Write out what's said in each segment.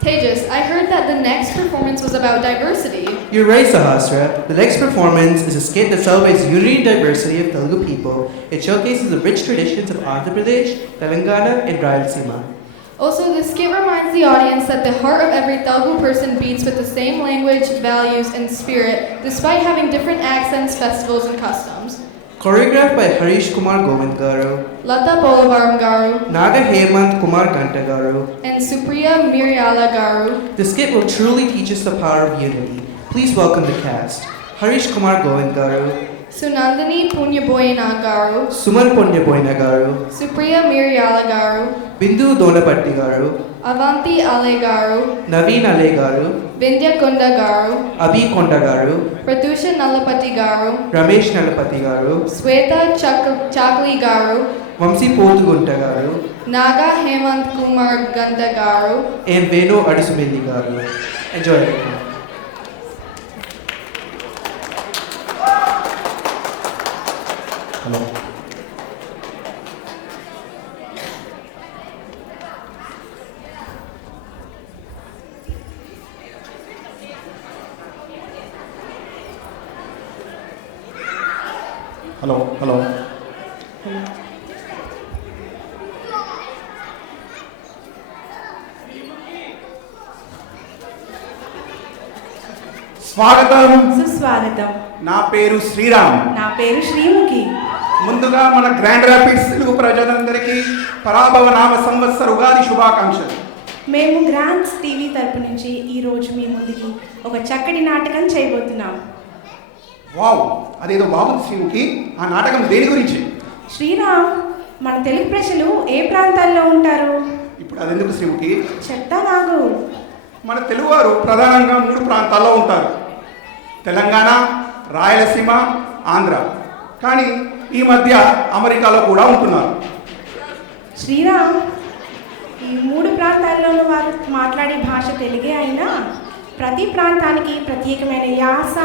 Tejas, I heard that the next performance was about diversity. You're right, Sahasra. The next performance is a skit that celebrates unity and diversity of Telugu people. It showcases the rich traditions of Andhra Pradesh, Telangana, and Rayalaseema. Also, the skit reminds the audience that the heart of every Telugu person beats with the same language, values, and spirit, despite having different accents, festivals, and customs. Choreographed by Harish Kumar Govind Garu, Lata Polavaram Garu, Naga Hemant Kumar Ganta Garu, and Supriya Miryala Garu. the skit will truly teach us the power of unity. Please welcome the cast. Harish Kumar Govind Garu, Sunandini Punyaboyana Garu, Suman Punyaboyna Garu, Supriya Miryala Garu, Bindu Donapatti Garu, Avanti Ale Garu, Naveen Ale Garu, Vindhya Kunda Garu, Abhi Konda Garu, Pratusha Nalapati Garu, Ramesh Nalapati Garu, Sweta Chakli Garu, Vamsi Potugunta Garu, Naga Hemant Kumar Ganda Garu. and Venu Adisumilli Garu. Enjoy it. Hello. Hello. స్వాగతం. సుస్వాగతం. నా పేరు శ్రీరామ్. నా పేరు శ్రీముఖి. ముందుగా మన grand rapids Telugu ప్రజలందరికీ పరాభవ నామ సంవత్సర ఉగాది శుభాకాంక్షలు. మేము గ్రాండ్స్ టీవీ తరపు నుంచి ఈరోజు మీ ముందుకి ఒక చక్కటి నాటకం చేయబోతున్నాం. వావ్, అదేదో బాగుంది శ్రీముఖి. ఆ నాటకం దేని గురించి? శ్రీరామ్, మన తెలుగు ప్రజలు ఏ ప్రాంతాల్లో ఉంటారు? ఇప్పుడు అదెందుకు శ్రీముఖి? చెప్తా నాగు. మన తెలుగువారు ప్రధానంగా 3 ప్రాంతాల్లో ఉంటారు: తెలంగాణ, రాయలసీమ, ఆంధ్ర. కానీ ఈ మధ్య అమెరికాలో కూడా ఉంటున్నారు. శ్రీరామ్, ఈ 3 ప్రాంతాల్లోనూ వారు మాట్లాడే భాష తెలుగే అయినా ప్రతి ప్రాంతానికి ప్రత్యేకమైన యాస,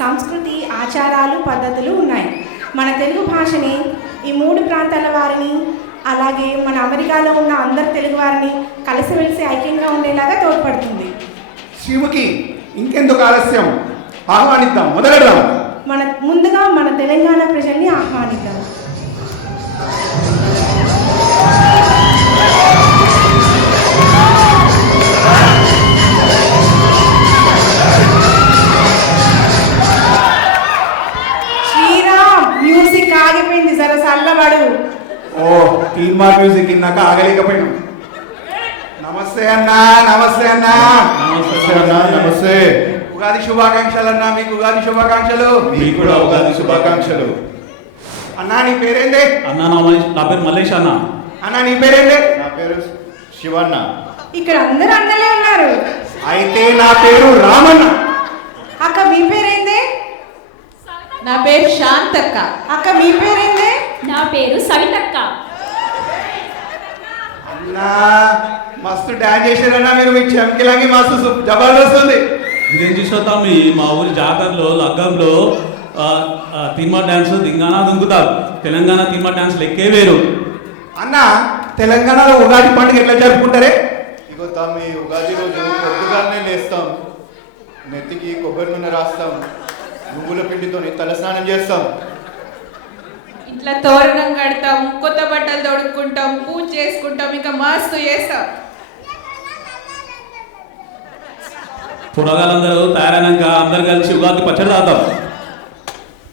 సంస్కృతి, ఆచారాలు, పద్ధతులు ఉన్నాయి. మన తెలుగు భాషని ఈ 3 ప్రాంతాల వారిని, అలాగే మన అమెరికాలో ఉన్న అందరు తెలుగు వారిని కలిసిమెలిసి ఐక్యంగా ఉండేలాగా తోడ్పడుతుంది. శ్రీముఖి, ఇంకెందుకు ఆలస్యం? ఆహ్వానిద్దాం, మొదలెడదాం. ముందుగా మన తెలంగాణ ప్రజల్ని ఆహ్వానిద్దాం. శ్రీరామ్, మ్యూజిక్ ఆగిపోయింది, జర చల్లబడు. ఓ, తీన్మార్ మ్యూజిక్ ఇన్నాక ఆగలేకపోయినాం. నమస్తే అన్నా. నమస్తే అన్నా. నమస్తే అన్న. నమస్తే. ఉగాది శుభాకాంక్షలు అన్నా. మీకు ఉగాది శుభాకాంక్షలు. మీకు కూడా ఉగాది శుభాకాంక్షలు. అన్నా, నీ పేరేందే? అన్న నా పేరు మల్లేష్ అన్న. అన్నా, నీ పేరేందే? నా పేరు శివన్న. ఇక్కడ అందరూ అన్నలే ఉన్నారు. అయితే నా పేరు రామన్న. అక్క, మీ పేరేందే? నా పేరు శాంతక్క. అక్క, మీ పేరేందే? నా పేరు సవితక్క. అన్నా, మస్తు డాన్స్ చేశారన్నా మీరు. మీ చెంకిలాగి మస్తు జబర్దస్త్ ఉంది. ఇదేం చూసొద్దాం, మా ఊరి జాతరలో లగ్గంలో తిమ్మా డ్యాన్స్ దింగానా దుంకుతారు. తెలంగాణ తిమ్మా డ్యాన్స్ లెక్కే వేరు. అన్న, తెలంగాణలో ఉగాది పండుగ ఎట్లా జరుపుకుంటారే? ఇగో తమ్మి, ఉగాది రోజు పొద్దుగానే లేస్తాం, నెత్తికి కొబ్బరి నూనె రాస్తాం, నువ్వుల పిండితో తలస్నానం చేస్తాం, ఇంట్లో తోరణం కడతాం, కొత్త బట్టలు తొడుక్కుంటాం, పూజ చేసుకుంటాం, ఇంకా మస్తు చేస్తాం. పురగాలందరూ తయారైనాక అందరు కలిసి ఉగాది పచ్చడి తాగుతాం.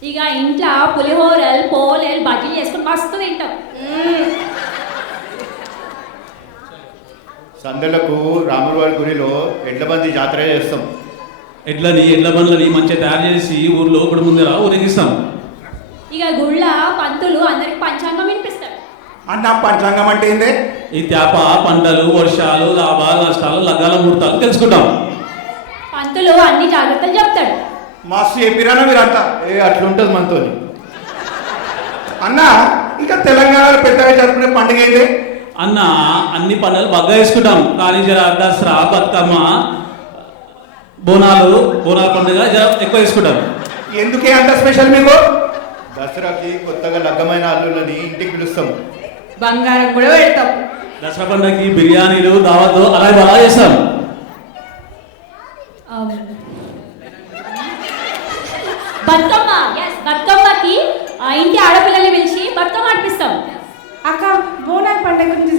ఇక ఇంట్లో పులిహోరలు, పోలేలు, బజ్జీలు చేసుకుని మస్తు తింటాం. సందలకు రాములవారి గుడిలో ఎడ్లబంది జాతర చేస్తాం. ఎడ్ల బండ్లని మంచిగా తయారు చేసి ఊర్లో ఒకటి ముందర ఊరేగిస్తాం. ఇక గుళ్ళ పంతులు అందరికి పంచాంగం వినిపిస్తాడు. అన్న, పంచాంగం అంటే ఏందే? ఈ తేప పంటలు, వర్షాలు, లాభాలు, నష్టాలు, లగ్గాల ముహూర్తాలు తెలుసుకుంటాం. పంతులు అన్ని జాగ్రత్తలు చెప్తాడు. మస్తు చెప్పిరానా మీరంతా. అట్లుంటది మనతో. అన్న, ఇంకా తెలంగాణలో పెద్దగా జరుపుకునే పండుగ ఏంటి? అన్న, అన్ని పండుగలు బాగా వేసుకుంటాం. కానీ దసరా, బతుకమ్మ, బోనాల పండుగ ఎక్కువ వేసుకుంటాం. ఎందుకే అంత స్పెషల్ మీకు? దసరాకి కొత్తగా లగ్గమైన అల్లులని ఇంటికి పిలుస్తాం, బంగారం కూడా పెడతాం. దసరా పండుగకి బిర్యానీలు, దావత్లు అలా బాగా చేస్తాం.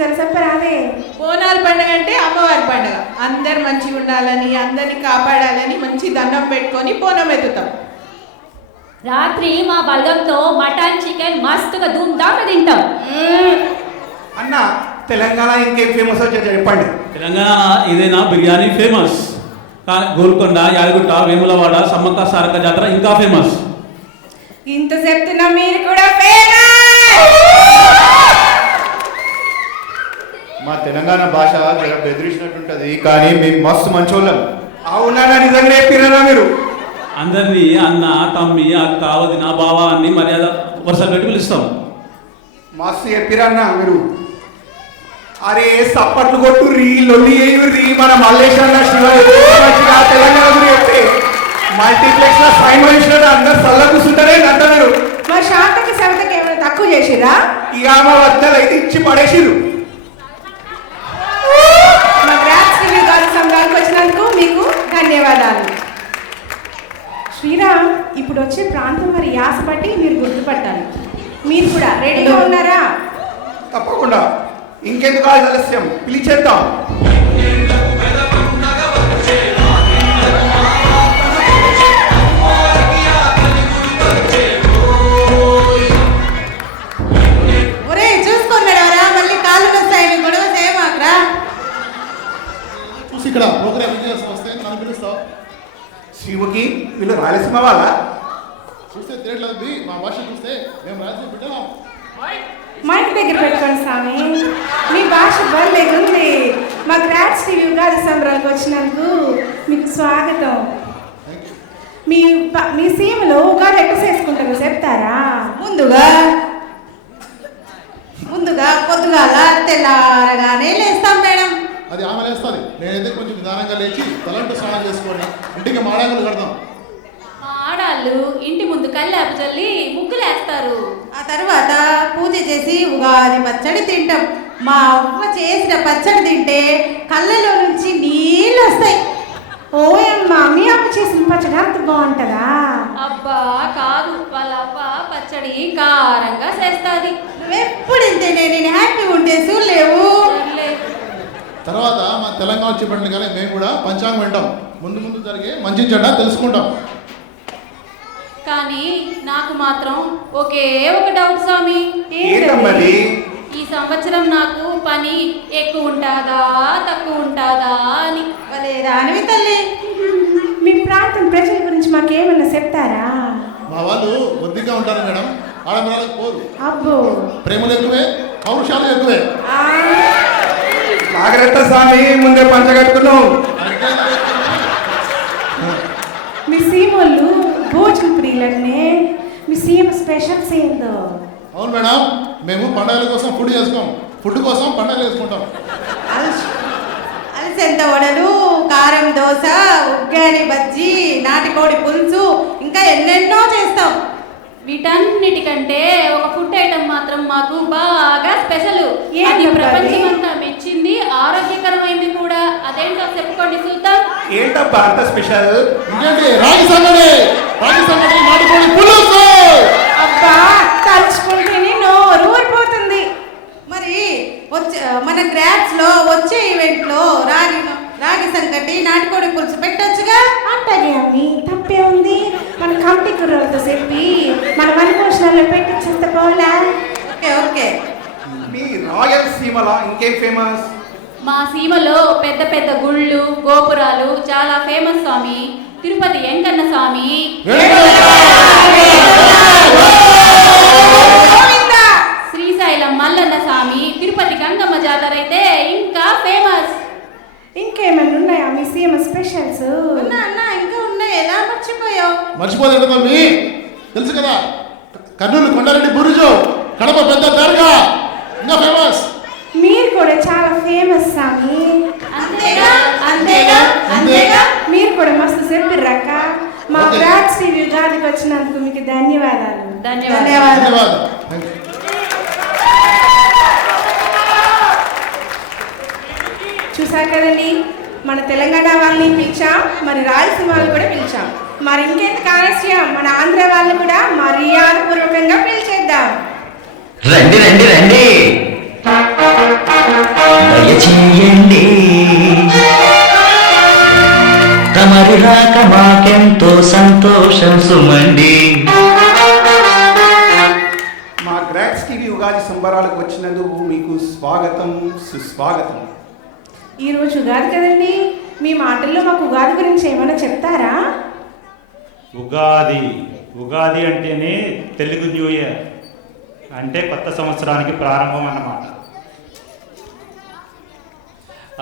జర చెప్పరాదే. బోనాల పండుగ అంటే అమ్మవారి పండుగ. అందరు మంచిగా ఉండాలని, అందరిని కాపాడాలని మంచి దండం పెట్టుకొని బోనం ఎత్తుతాం. రాత్రి మా బలగంతో మటన్ చికెన్ మస్తుగా ధూమ్ధామ్గా తింటాం. అన్న తెలంగాణ ఇంకేం ఫేమస్ వచ్చే చెప్పండి. తెలంగాణ ఇదేనా బిర్యానీ ఫేమస్. గోల్కొండ, యాదగిరిగుట్ట, వేములవాడ, సమ్మక్క సారక్క జాతర ఇంకా ఫేమస్. ఇంత చెప్తున్నా మీరు కూడా ఫేమస్. మా తెలంగాణ భాష జర బెదిరించినట్టుంటది, కానీ మేము మస్తు మంచోళ్ళం. అవునా, నిజంగా చెప్పిరా మీరు? అందరినీ అన్న, తమ్మి, అక్క, వదిన, బావ అన్ని మర్యాద వరుసలు పెట్టి పిలుస్తాం. మస్తు చెప్పిరన్న మీరు. అరే సప్పట్లు కొట్టు రీ లొల్లి రీ మన మల్లేశ్వర తెలంగాణ గురించి చెప్తే మల్టీప్లెక్స్ లో సైన్ వేసినట్టు అందరు సల్ల కూర్చుంటారే అంట మీరు. మరి శాంతకి సవితకి ఏమైనా తక్కువ చేసిరా? ఇక మా వద్దలు అయితే ఇచ్చి పడేసిరు. మా గ్రాఫ్స్ టీవీ గారి సంఘానికి వచ్చినందుకు మీకు ధన్యవాదాలు. శ్రీరామ్, ఇప్పుడు వచ్చే ప్రాంతం మరి యాస బట్టి మీరు గుర్తుపట్టాలి. మీరు కూడా రెడీగా ఉన్నారా? తప్పకుండా. ఇంకెందుకు ఆలస్యం, పిలిచేద్దాం. ఒరే చూసుకున్నారా, మళ్ళీ కాళ్ళు వస్తాయి, గొడవ చేయమాకరా. చూసి ఇక్కడ ప్రోగ్రామ్ వస్తే నన్ను పిలుస్తావు. శివుకి వీళ్ళు రాయలసీమ వాళ్ళ చూస్తే తిరగలేదు, మా భాష చూస్తే మేము రాజకీయ బిడ్డలం. మైక్ దగ్గర పెట్టుకోండి స్వామి. మీ భాష బలేగుంది. మా గ్రాడ్స్ టీవీ ఉగాది సంబరాలకు వచ్చినందుకు మీకు స్వాగతం. మీ సీమలో ఉగాది ఎట్లా చేసుకుంటారో చెప్తారా? ముందుగా పొద్దుగాల తెల్లారగానే లేస్తాం మేడం. అది ఆమె లేస్తుంది, నేనైతే కొంచెం నిదానంగా లేచి తలంటూ స్నానం చేసుకోండి, ఇంటికి మాడాకులు కడదాం. మా ఆడాళ్ళు ఇంటి ముందు కల్లాపు చల్లి ముగ్గులేస్తారు. ఆ తర్వాత పూజ చేసి ఉగాది పచ్చడి తింటాం. మా అమ్మ చేసిన పచ్చడి తింటే కళ్ళలో నుంచి నీళ్ళు వస్తాయి. ఓయమ్మ, మీ అమ్మ చేసిన పచ్చడి అంత బాగుంటుందా? అబ్బా కాదు, వాళ్ళ అవ్వ పచ్చడి కారంగా చేస్తుంది. నువ్వెప్పుడు ఇంతేనే, నేను హ్యాపీగా ఉంటే చూడలేవు. తర్వాత మా తెలంగాణ వచ్చే పండుగ మేము కూడా పంచాంగం వింటాం, ముందు ముందు జరిగే మంచి చెడ్డ తెలుసుకుంటాం. కానీ నాకు మాత్రం ఒకే ఒక డౌట్ స్వామి. ఏంటమ్మది? ఈ సంవత్సరం నాకు పని ఎక్కువ ఉంటుందా తక్కువ ఉంటుందా అని. దానివి తల్లి, మీ ప్రాంతం ప్రజల గురించి మాకేమన్నా చెప్తారా? మా వాళ్ళు బుద్ధిగా ఉంటారు మేడం, ఆడపిల్లలకు పోరు, అబ్బో, ప్రేమలు ఎక్కువే, పౌరుషాలు ఎక్కువే. జాగ్రత్త స్వామి, ముందే పంచగట్టుకున్నావు. మీ సీమోళ్ళు భోజన ప్రియులనే. మీ సీమ స్పెషల్స్ ఏందో? అవును మేడం, మేము పండుగల కోసం ఫుడ్ చేసుకోం, ఫుడ్ కోసం పండుగలు చేసుకుంటాం. అలసంద వడలు, కారం దోశ, ఉగ్గాని బజ్జీ, నాటికోడి పులుసు, ఇంకా ఎన్నెన్నో చేస్తాం. వీటన్నిటికంటే ఒక ఫుడ్ ఐటమ్ మాత్రం మాకు బాగా స్పెషల్. అది ప్రపంచమంతా మెచ్చింది, ఆరోగ్యకరమైంది కూడా. అదేంటో చెప్పుకోండి చూద్దాం. ఏంటబ్బా అంత స్పెషల్? ఇంకేంటి, రాగి సంగటి, నాటికోడి పులుసు. అబ్బా, తలుచుకుంటేనే నోరు ఊరిపోతుంది. మరి మన గ్రాప్స్ లో వచ్చే ఈవెంట్ లో రాగి సంగటి, నాటికోడి పులుసు పెట్టొచ్చుగా. అంటది అమ్మి, తప్పే ఉంది. మన కమిటీ కుర్రలతో చెప్పి మన వనభోజనాల్లో పెట్టించేంత పోలా. Okay okay. మీ రాయలసీమలో ఇంకేం ఫేమస్? మా సీమలో పెద్ద పెద్ద గుళ్ళు, గోపురాలు చాలా ఫేమస్ స్వామి. తిరుపతి వెంకన్న స్వామి, శ్రీశైలం మల్లన్న స్వామి, తిరుపతి గంగమ్మ జాతర అయితే ఇంకా ఫేమస్. ఇంకేమైనా ఉన్నాయా మీ సీమ స్పెషల్స్? అన్న ఇంకా ఉన్నాయి, ఎలా మర్చిపోయావు? మర్చిపోతే తల్లి, తెలుసు కదా, కర్నూలు కొండారెడ్డి బురుజు, కడప పెద్ద దర్గా ఇంకా ఫేమస్. మీరు కూడా చాలా ఫేమస్ స్వామి. అంతేగా అంతేగా అంతేగా. మీరు కూడా మస్తు చెప్పిర్రక్క. మా గ్రాడ్స్ టీవీ గాదికి వచ్చినందుకు మీకు ధన్యవాదాలు. ధన్యవాదాలు. చూసారు కదండి, మన తెలంగాణ వాళ్ళని పిలిచాం, మరి రాయలసీమ వాళ్ళు కూడా పిలిచాం. మరి ఇంకెందుకు ఆలస్యం, మన ఆంధ్ర వాళ్ళని కూడా మర్యాదపూర్వకంగా పిలిచేద్దాం. రండి రండి రండి. దయచేయండి తమరి రాక మాకెంతో సంతోషం సుమండి. మా గ్రాట్స్ టీవీ ఉగాది సంబరాలకు వచ్చినందుకు మీకు స్వాగతం సుస్వాగతం. ఈరోజు ఉగాది కదండి, మీ మాటల్లో మాకు ఉగాది గురించి ఏమైనా చెప్తారా? ఉగాది అంటేనే తెలుగు న్యూ ఇయర్, అంటే కొత్త సంవత్సరానికి ప్రారంభం అన్నమాట.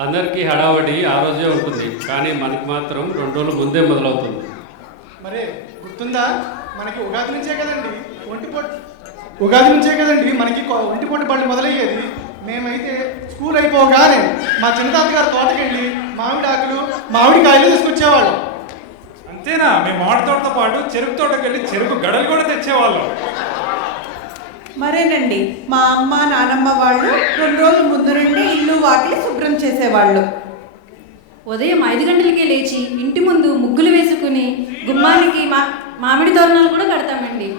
అందరికీ హడావడి ఆ రోజే ఉంటుంది, కానీ మనకి మాత్రం 2 రోజుల ముందే మొదలవుతుంది. మరి గుర్తుందా, మనకి ఉగాది నుంచే కదండి ఒంటిపొట్టు బళ్ళు మొదలయ్యేది. మేమైతే స్కూల్ అయిపోగానే మా చిన్నతాతగారు తోటకెళ్ళి మామిడికాయలు తీసుకొచ్చేవాళ్ళం. అంతేనా? మేము మామిడి తోటతో పాటు చెరుకు తోటకి వెళ్ళి చెరుకు గడలు కూడా తెచ్చేవాళ్ళం. మరేనండి, మా అమ్మ నానమ్మ వాళ్ళు 2 రోజుల ముందు నుండి ఇల్లు వాకిలి శుభ్రం చేసేవాళ్ళు. ఉదయం 5 గంటలకే లేచి ఇంటి ముందు ముగ్గులు వేసుకుని గుమ్మానికి మామిడి తోరణాలు కూడా కడతామండి.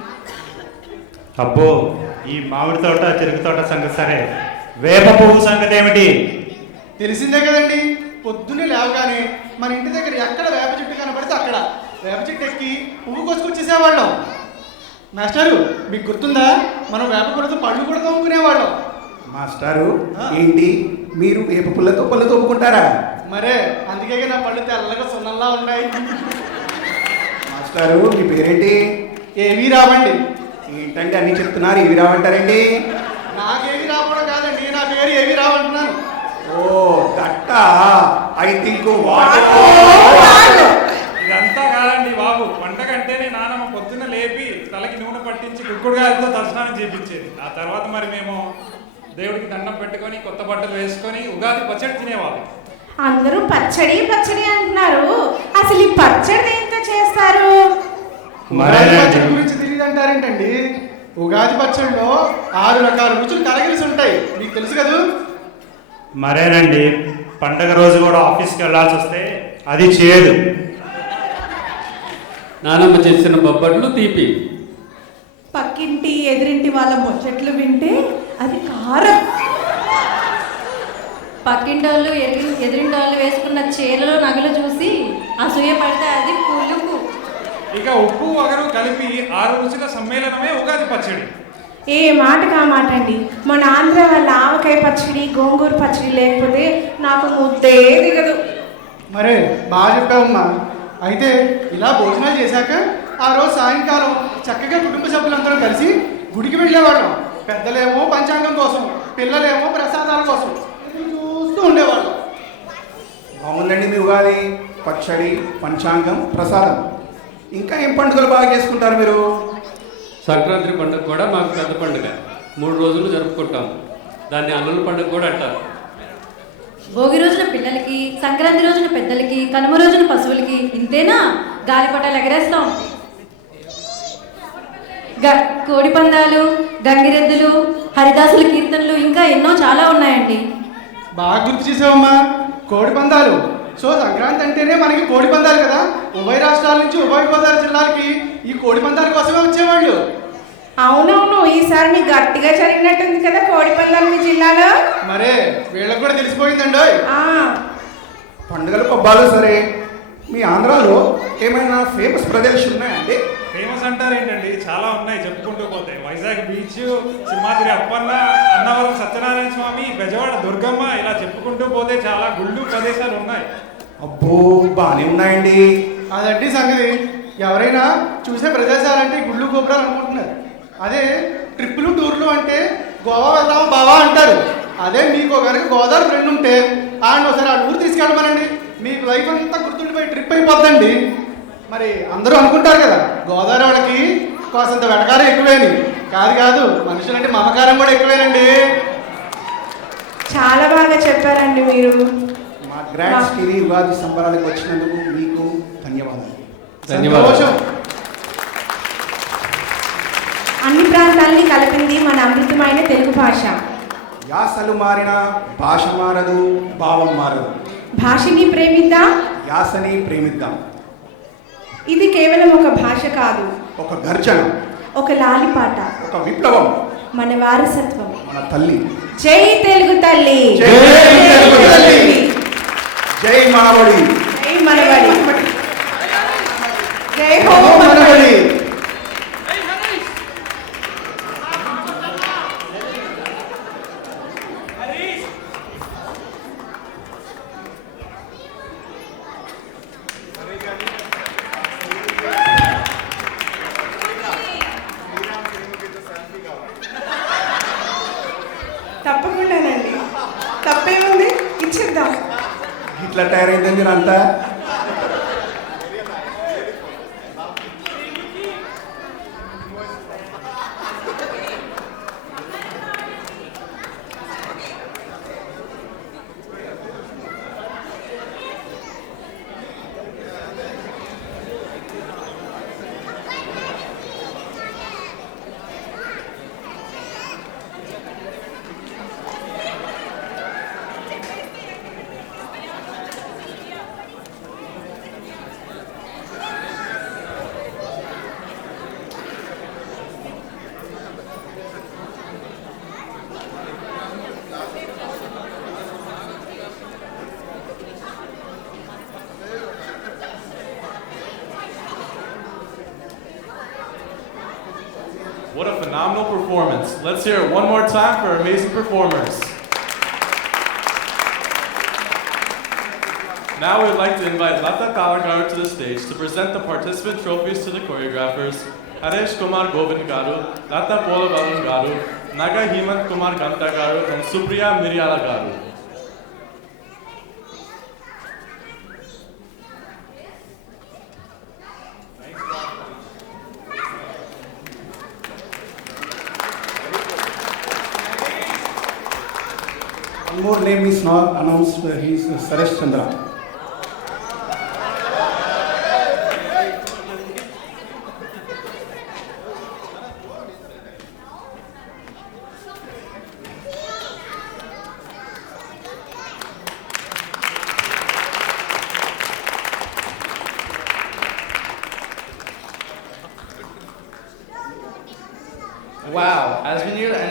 అబ్బో, ఈ మామిడి తోట చెరుకు తోట సంగతి సరే, వేప పువ్వు సంగతి ఏమిటి? తెలిసిందే కదండి, పొద్దున్నే లేవగానే మన ఇంటి దగ్గర ఎక్కడ వేప చెట్టు కనబడితే అక్కడ వేప చెట్టు ఎక్కి పువ్వు కోసుకొచ్చేసేవాళ్ళం. మాస్టారు, మీకు గుర్తుందా, మనం వేప పుల్లతో పళ్ళు కూడా తోముకునేవాళ్ళం. మాస్టారు, ఏంటి మీరు వేప పుల్లతో పళ్ళు తోముకుంటారా? మరే అందుకే నా పళ్ళు తెల్లగా సున్నంలా ఉన్నాయి. మాస్టారు, మీ పేరేంటి? ఏవి రావండి. ఏంటంటే అన్ని చెప్తున్నారు, ఏవి రావంటారండి? నాకేవి రావడం కాదండి, నా పేరు ఏవి రావంటున్నాను. ఓ దట్ట, ఐ థింక్ ఇదంతా కాదండి బాబు, పండగంటేనే నానమ్మ పొద్దున్న లేపి తలకి నూనె పట్టించి కుక్కుడుగాయలతో తలస్నానం చేయించేది. ఆ తర్వాత మరి మేము దేవుడికి దండం పెట్టుకొని కొత్త బట్టలు వేసుకొని ఉగాది పచ్చడి తినేవాళ్ళం. అందరూ పచ్చడి అంటున్నారు, అసలు ఈ పచ్చడి దేంతో చేస్తారు? ఉగాది పచ్చడి గురించి తెలియదు అంటారేంటండి? ఉగాది పచ్చడిలో 6 రకాల రుచులు కలగలిసి ఉంటాయి, మీకు తెలుసు కదా. మరేనండి, పండగ రోజు కూడా ఆఫీస్కి వెళ్ళాల్సి వస్తే అది చేయదు. నానమ్మ చేసిన బొబ్బట్లు తీపి, పక్కింటి ఎదురింటి వాళ్ళ ముచ్చట్లు వింటే అది కారం. పక్కింటోళ్ళు ఎదురింటోళ్ళు వేసుకున్న చీరలు నగలు చూసి అసూయ పడితే అది పులుపు. ఇక ఉప్పు వగరు కలిపి 6 రుచుల సమ్మేళనమే ఉగాది పచ్చడి. ఏ మాటకు ఆ మాట అండి, మన ఆంధ్ర వాళ్ళ ఆవకాయ పచ్చడి గోంగూర పచ్చడి లేకపోతే నాకు ముద్దే దిగదు. మరే బాగా చెప్పావమ్మా. అయితే ఇలా భోజనాలు చేశాక ఆ రోజు సాయంకాలం చక్కగా కుటుంబ సభ్యులందరూ కలిసి గుడికి వెళ్ళేవాళ్ళం. పెద్దలేమో పంచాంగం కోసం, పిల్లలేమో ప్రసాదాల కోసం చూస్తూ ఉండేవాళ్ళం. బాగుందండి మీ ఉగాది పచ్చడి, పంచాంగం, ప్రసాదం. ఇంకా ఏం పండుగలు బాగా చేసుకుంటారు మీరు? సంక్రాంతి పండుగ కూడా మాకు పెద్ద పండుగ, 3 రోజులు జరుపుకుంటాం. దాన్ని అల్లుల పండుగ కూడా అంటారు. భోగి రోజున పిల్లలకి, సంక్రాంతి రోజున పెద్దలకి, కనుమ రోజున పశువులకి. ఇంతేనా? గాలిపటాలు ఎగరేస్తాం, కోడి పందాలు, గంగిరెద్దులు, హరిదాసుల కీర్తనలు, ఇంకా ఎన్నో చాలా ఉన్నాయండి. బాగా గుర్తు చేసావమ్మా, కోడి పందాలు. సో సంక్రాంతి అంటేనే మనకి కోడి పందాలు కదా. ఉభయ రాష్ట్రాల నుంచి ఉభయ గోదావరి జిల్లాలకి ఈ కోడి పందాల కోసమే వచ్చేవాళ్ళు. అవునవును, ఈసారి మీకు గట్టిగా జరిగినట్టుంది కదా కోడి పందాలు మీ జిల్లాలో. మరే వీళ్ళకి కూడా తెలిసిపోయిందండి. పండుగలు పబ్బాలు సరే, మీ ఆంధ్రాలో ఏమైనా ఫేమస్ ప్రదేశాలు ఉన్నాయండి? ఫేమస్ అంటారు ఏంటండి, చాలా ఉన్నాయి, చెప్పుకుంటూ పోతే. వైజాగ్ బీచ్, సింహాద్రి అప్పన్న, అన్నవరం సత్యనారాయణ స్వామి, బెజవాడ దుర్గమ్మ, ఇలా చెప్పుకుంటూ పోతే చాలా గుళ్ళు ప్రదేశాలు ఉన్నాయి. అబ్బో, బాగానే ఉన్నాయండి. అదండి సంగతి. ఎవరైనా చూసే ప్రదేశాలంటే గుళ్ళు గోపురాలు అనుకుంటున్నారు. అదే ట్రిప్పులు టూర్లు అంటే గోవా వెళ్దామా బావా అంటారు. అదే మీకు కనుక గోదావరి ఫ్రెండ్ ఉంటే ఆయన ఒకసారి ఆ ఊరు తీసుకెళ్ళమనండి, మీకు లైఫ్ అంతా గుర్తుండిపోయి ట్రిప్ అయిపోద్దండి. మరి అందరూ అనుకుంటారు కదా గోదావరి వాళ్ళకి కాసంత వెటకారం ఎక్కువేని. కాదు, మనుషులంటే మమకారం కూడా ఎక్కువేనండి. చాలా బాగా చెప్పారండి మీరు. మా గ్రాండ్స్ టీవీ ఉగాది సంబరాలకు వచ్చినందుకు మీకు ధన్యవాదాలు. సంతోషం. అన్ని ప్రాంతాలని కలిపింది మన అమృతమైన తెలుగు భాష. యాసలు మారిన భాష మారదు, భావం మారదు. భాషని ప్రేమిద్దాం, యాసని ప్రేమిద్దాం. ఇది కేవలం ఒక భాష కాదు, ఒక గర్జన, ఒక లాలిపాట, ఒక విప్లవం, మన వారసత్వం. మన తల్లి. జై తెలుగు తల్లి, జై తెలుగు తల్లి, జై మనబడి, జై మనబడి, జై హో మనబడి. తప్పకుండానండి, తప్పేముంది, ఇచ్చేద్దాం. ఇట్లా తయారైంది మీరంతా. What a phenomenal performance. Let's hear it one more time for our amazing performers. Now we would like to invite Lata Kalagaru to the stage to present the participant trophies to the choreographers, Haresh Kumar Govind Garu, Lata Polavalun Garu, Naga Hemant Kumar Ganta Garu, and Supriya Miryala Garu. One more name is not announced. He is Saresh Chandra. Wow, as we near the end